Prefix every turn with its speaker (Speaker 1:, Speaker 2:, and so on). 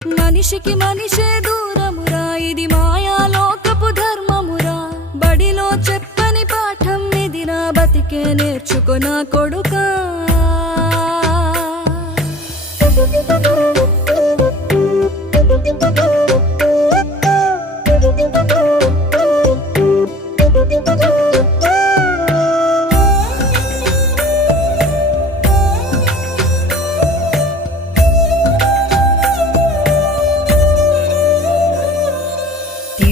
Speaker 1: మనిషికి మనిషే దూరమురా ఇది మాయాలోకపు ధర్మమురా బడిలో చెప్పని పాఠం ఇదిరా బతికే నేర్చుకున్న కొడుకా.